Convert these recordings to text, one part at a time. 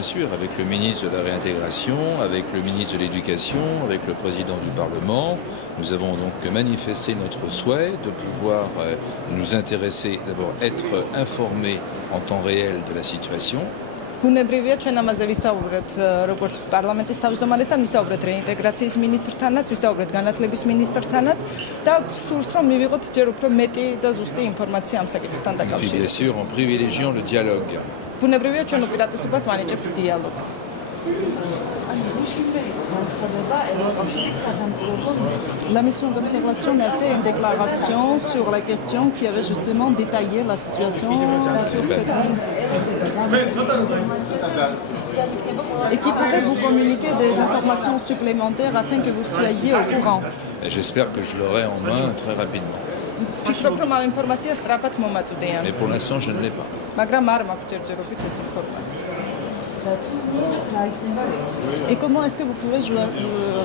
bien sûr, avec le ministre de la Réintégration, avec le ministre de l'Éducation, avec le président du Parlement. Nous avons donc manifesté notre souhait de pouvoir nous intéresser, d'abord être informés en temps réel de la situation. Ბუნებრივია ჩვენ ამაზე ვისაუბრეთ როგორც პარლამენტის თავმჯდომარესთან, ვისაუბრეთ რეინტეგრაციის მინისტრთანაც, ვისაუბრეთ განათლების მინისტრთანაც და სურს რომ მივიღოთ ჯერ უფრო მეტი და ზუსტი ინფორმაცია ამ საკითხთან Et puis bien დაკავშირებით. sûr en privilégiant le dialogue. ბუნებრივია ჩვენ უპირატესობას ვანიჭებთ დიალოგს. La mission d'observation a fait une déclaration sur la question qui avait justement détaillé la situation sur cette ligne et qui pourrait vous communiquer des informations supplémentaires afin que vous soyez au courant. Et j'espère que je l'aurai en main très rapidement. ფიქრობ რომ ამ ინფორმაცია სწრაფად მომაწვდიან, Mais pour l'instant je ne l'ai pas. მაგრამ არ მაქვს ჯერჯერობით ეს ინფორმაცია. Et comment est-ce que vous pouvez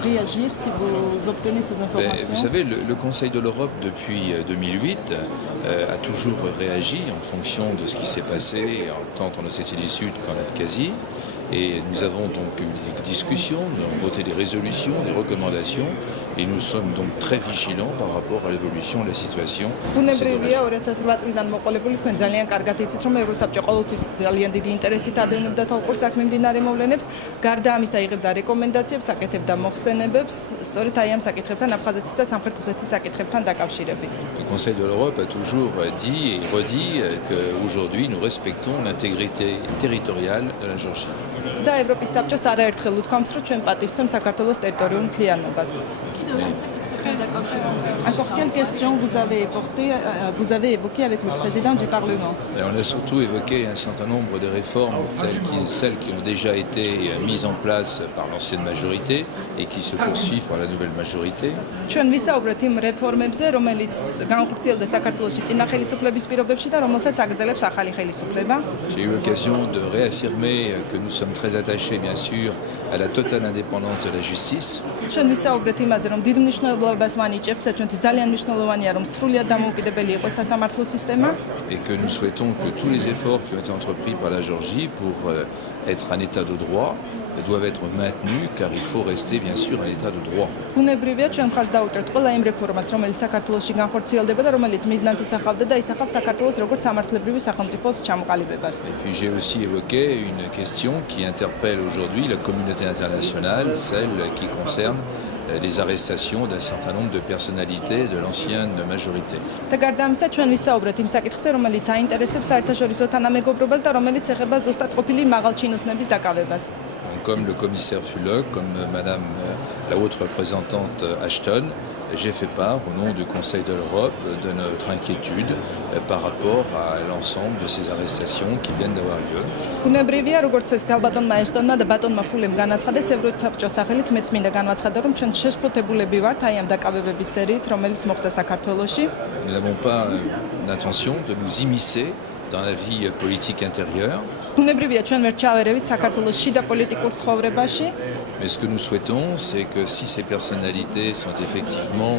réagir si vous obtenez ces Vous informations? savez, le Conseil de l'Europe, depuis 2008, a toujours réagi en fonction de ce qui s'est passé, tant en Ossétie du Sud qu'en Abkhazie. Et nous avons donc eu des discussions, nous avons voté des résolutions, des recommandations, et nous sommes donc très vigilants par rapport à l'évolution de la situation. ბუნებრივია 2008 წლიდან მოყოლებული თქვენ ძალიან კარგად იცით რომ ევროსაბჭო ყოველთვის ძალიან დიდი ინტერესით ადევნებდა თალყურ საქმე მიმდინარე მოვლენებს, გარდა ამისა იღებდა რეკომენდაციებს, აკეთებდა მოხსენებებს, სწორედ აი ამ საკითხებთან აფხაზეთის და სამხრეთ ოსეთის საკითხებთან დაკავშირებით. Le Conseil de l'Europe a toujours dit et redit qu'aujourd'hui nous respectons l'intégrité territoriale de la Géorgie. და ევროპის საბჭოს არაერთხელ უთქვამს რომ ჩვენ პატივცემთ საქართველოს ტერიტორიულ მთლიანობას. Encore quelles questions vous avez évoquées avec le président du Parlement? Et on a surtout évoqué un certain nombre de réformes, celles qui ont déjà été mises en place par l'ancienne majorité et qui se poursuivent par la nouvelle majorité. ჩვენ ვისაუბრეთ იმ რეფორმებზე, რომელიც განხორციელდა საქართველოში წინა ხელისუფლების პირობებში და რომელსაც აგრძელებს ახალი ხელისუფლება. J'ai eu l'occasion de réaffirmer que nous sommes très attachés, bien sûr, à la totale indépendance de la justice. ჩვენ ვისაუბრეთ იმაზე, რომ დიდ მნიშვნელობას ვანიჭებთ და ჩვენთვის ძალიან მნიშვნელოვანია, რომ სრულიად დამოუკიდებელი იყოს სასამართლო სისტემა. Et que nous souhaitons que tous les efforts qui ont été entrepris par la Géorgie pour être un état de droit doivent être maintenus, car il faut rester bien sûr un état de droit. ბუნებრივია ჩვენ მხარს დაუჭერთ ყველა იმ რეფორმას, რომელიც საქართველოში განხორციელდება და რომელიც მიზნად ისახავდა და ისახავს საქართველოს როგორც სამართლებრივი სახელმწიფოს ჩამოყალიბებას. Et puis j'ai aussi évoqué une question qui interpelle aujourd'hui la communauté internationale, celle qui concerne les arrestations d'un certain nombre de personnalités de l'ancienne majorité. და გარდა ამისა ჩვენ ვისაუბრეთ იმ საკითხზე, რომელიც აინტერესებს საერთაშორისო თანამეგობრობას და რომელიც ეხება ზუსტად ყოფილი მაღალჩინოსნების დაკავებას. Comme le commissaire Fulog, comme Madame la haute représentante Ashton, j'ai fait part au nom du Conseil de l'Europe de notre inquiétude par rapport à l'ensemble de ces arrestations qui viennent d'avoir lieu. ბუნებრივია, როგორც ეს გალბატონმა ეშტონმა და ბატონმა ფულემ განაცხადეს, ევროსაბჭოს სახელით მეც მინდა განვაცხადა, რომ ჩვენ შეშფოთებულები ვართ აი ამ დაკავებების სერიით, რომელიც მოხდა საქართველოში. Nous n'avons pas l'intention de nous immiscer dans la vie politique intérieure. ბუნებრივია, ჩვენ ვერ ჩავერევით საქართველოს შიდა პოლიტიკურ ცხოვრებაში. Mais ce que nous souhaitons, c'est que si ces personnalités sont effectivement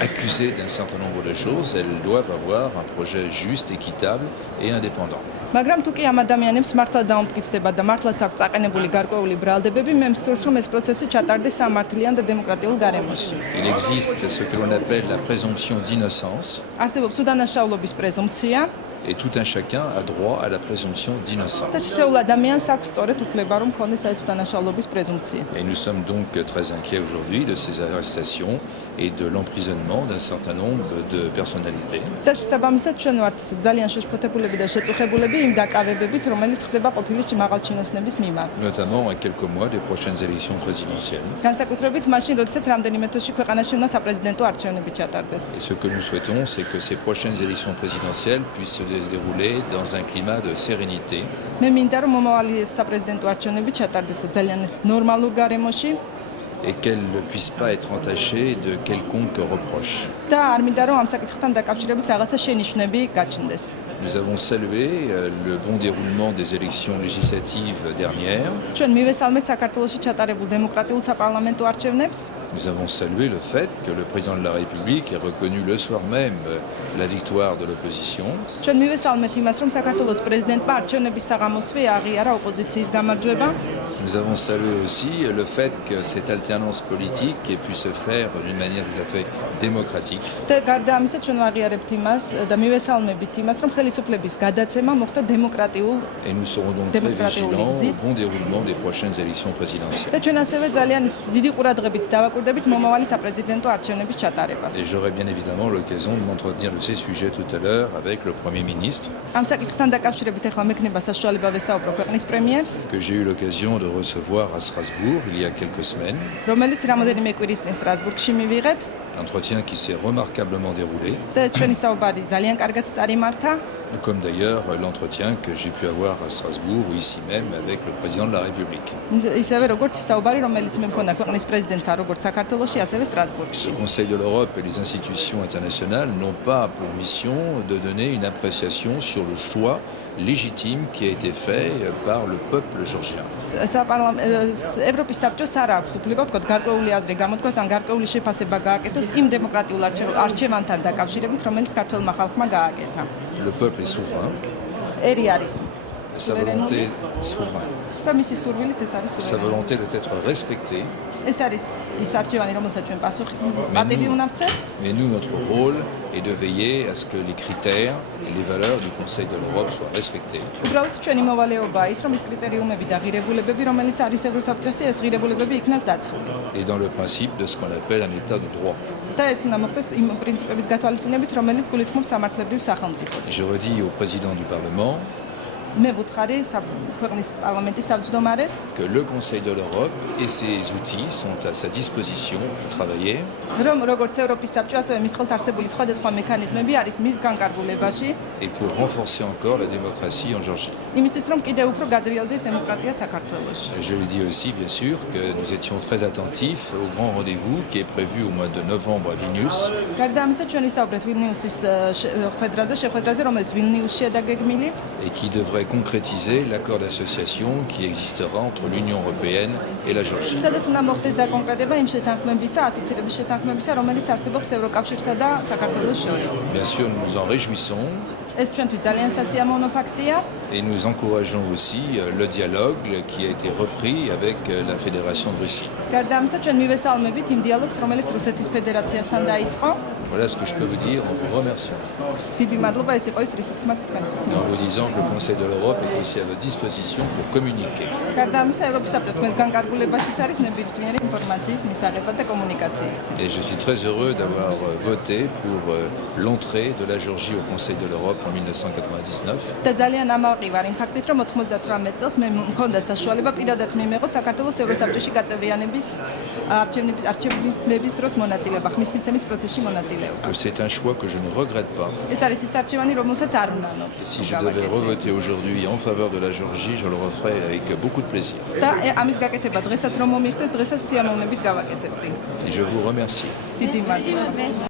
accusées d'un certain nombre de choses, elles doivent avoir un projet juste, équitable et indépendant. მაგრამ თუ კი ამ ადამიანებს მართლა დაუმტკიცდება და მართლაც აქვს აყენებული გარკვეული ბრალდებები, მე მსურს რომ ეს პროცესი ჩატარდეს სამართლიან და დემოკრატიულ გარემოში. Il existe ce que l'on appelle la présomption d'innocence. არსებობს უდანაშაულობის პრეზუმპცია. Et tout un chacun a droit à la présomption და d'innocence. შეულ ადამიანს აქვს სწორედ უფლება რომ ქონდეს ეს უდანაშაულობის პრეზუმპცია. Et nous sommes donc très inquiets aujourd'hui de ces arrestations et de l'emprisonnement d'un certain nombre de personnalités. და შესაბამისად ჩვენ ვართ ძალიან შეშფოთებულები და შეწუხებულები იმ დაკავებებით, რომელიც ხდება ყოფილი მაღალჩინოსნების მიმართ. Notamment à quelques mois des prochaines élections présidentielles. განსაკუთრებით მაშინ, როდესაც რამდენიმე თვეში ქვეყანაში უნდა საპრეზიდენტო არჩევნები ჩატარდეს. Et ce que nous souhaitons, c'est que ces prochaines élections présidentielles puissent se dérouler dans un climat de sérénité. მე მინდა რომ მომავალი საპრეზიდენტო არჩევნები ჩატარდეს ძალიან ნორმალურ გარემოში. Et qu'elles ne puissent pas être entachées de quelconque reproche. და არ მინდა რომ ამ საკითხთან დაკავშირებით რაღაცა შენიშვნები გაჩნდეს. Nous avons salué le bon déroulement des élections législatives dernières. ჩვენ მივესალმეთ საქართველოში ჩატარებულ დემოკრატიულ საპარლამენტო არჩევნებს. Nous avons salué le fait que le président de la République ait reconnu le soir même la victoire de l'opposition. ჩვენ მივესალმეთ იმას, რომ საქართველოს პრეზიდენტმა არჩევნების საღამოსვე აღიარა ოპოზიციის გამარჯვება. Nous avons salué aussi le fait que cette alternance politique ait pu se faire d'une manière tout à fait démocratique. და გარდა ამისა, ჩვენ ვაღიარებთ imās და მივესალმებით იმას, რომ ხელისუფლების გადაცემა მოხდა დემოკრატიულ Et nous serons donc très vigilants au bon déroulement des prochaines élections présidentielles. და ჩვენ ასევე ძალიან დიდი ყურადღებით დავაკვირდებით მომავალი საპრეზიდენტო არჩევნების ჩატარებას. Et j'aurai bien évidemment l'occasion de m'entretenir de ces sujets tout à l'heure avec le Premier ministre, ამ საკითხთან დაკავშირებით ახლა მექნება საშუალება ვესაუბრო ქვეყნის პრემიერს, que j'ai eu l'occasion de recevoir à Strasbourg il y a quelques semaines. რომელიც რამოდენიმე კვირის წინ სტრასბურგში მივიღეთ Entretien qui s'est remarquablement déroulé, და ჩვენი საუბარი ძალიან კარგად წარიმართა. comme d'ailleurs l'entretien que j'ai pu avoir à Strasbourg ou ici même avec le président de la République. ისევე როგორც საუბარი, რომელიც მე მქონდა ქვეყნის პრეზიდენტთან, როგორც საქართველოში, ასევე სტრასბურგში. Le Conseil de l'Europe et les institutions internationales n'ont pas pour mission de donner une appréciation sur le choix légitime qui a été fait par le peuple georgien. ევროპის საბჭოს არ აქვს უფლება, თქო, გარკვეული აზრი გამოთქვას და გარკვეული შეფასება გააკეთოს იმ დემოკრატიულ არჩევანთან დაკავშირებით, რომელიც ქართველმა ხალხმა გააკეთა. Le peuple est souverain, ერი არის sa volonté souveraine. და მისი სურვილიც ეს არის Sa სუვერენი. volonté doit être respectée, ეს არის ის არჩევანი, რომელსაც ჩვენ პატივი უნდა ვცეთ. mais nous, notre rôle est de veiller à ce que les critères et les valeurs du Conseil de l'Europe soient respectés. უბრალოდ ჩვენი მოვალეობაა ის, რომ ის კრიტერიუმები და ღირებულებები, რომელიც არის ევროსაბჭოში, ეს ღირებულებები იქნას დაცული. Et dans le principe de ce qu'on appelle un état de droit. და ეს უნდა მოხდეს იმ პრინციპების გათვალისწინებით, რომელიც გულისხმობს სამართლებრივ სახელმწიფოს. Je redis au président du Parlement მე ვუთხარი ქვეყნის პარლამენტის თავმჯდომარეს, que le Conseil de l'Europe et ses outils sont à sa disposition pour travailler რომ როგორც ევროპის საბჭო, ასევე მის ხელთ არსებული სხვადასხვა მექანიზმები არის მის განკარგულებაში, et pour renforcer encore la démocratie en Géorgie. იმისთვის რომ კიდევ უფრო გაძრიალდეს დემოკრატია საქართველოში. Je lui dis aussi, bien sûr, que nous étions très attentifs au grand rendez-vous qui est prévu au mois de novembre à Vilnius გარდა ამისა, ჩვენ ვისაუბრეთ ვილნიუსის შეხვედრაზე, რომელიც ვილნიუსშია დაგეგმილი et qui devrait concrétiser l'accord d'association qui existera entre l'Union européenne et la Géorgie. სადაც უნდა მოხდეს დაკონკრეტება იმ შეთანხმებისა, ასოცირების შეთანხმებისა, რომელიც არსებობს ევროკავშირსა და საქართველოს შორის. Bien sûr, nous nous en réjouissons ეს ჩვენთვის ძალიან სასიამოვნო ფაქტია et nous encourageons aussi le dialogue qui a été repris avec la Fédération de Russie. გარდა ამისა, ჩვენ მივესალმებით იმ დიალოგს, რომელიც რუსეთის ფედერაციასთან დაიწყო. Voilà ce que je peux vous dire en vous remerciant დიდი მადლობა, ეს იყო ის რისთქმაც თქვენთვის. et en vous disant que le Conseil de l'Europe est aussi à votre disposition pour communiquer. გარდა ამისა, ევროპის საბჭო თქვენს განკარგულებაშიც არის ნებისმიერი ინფორმაციის მისაღებად და კომუნიკაციისთვის. Et je suis très heureux d'avoir voté pour l'entrée de la Géorgie au Conseil de l'Europe en 1999. და ძალიან ამაყი ვარ იმ ფაქტით, რომ 98 წელს მე მქონდა საშუალება პირადად მიმეღო საქართველოს ევროსაბჭოში გაწევრიანების არჩევნების დროს მონაწილეობა, ხმის მიცემის პროცესში მონაწილეობა. C'est un choix que je ne regrette pas. ეს არის ის არჩევანი, რომელსაც არ ვნანობ. Et si je devais revoter aujourd'hui en faveur de la Géorgie, je le referais avec beaucoup de plaisir. და ამის გაკეთება დღესაც რომ მომიხდეს, დღესაც სიამოვნებით გავაკეთებდი. Et je vous remercie. დიდი მადლობა.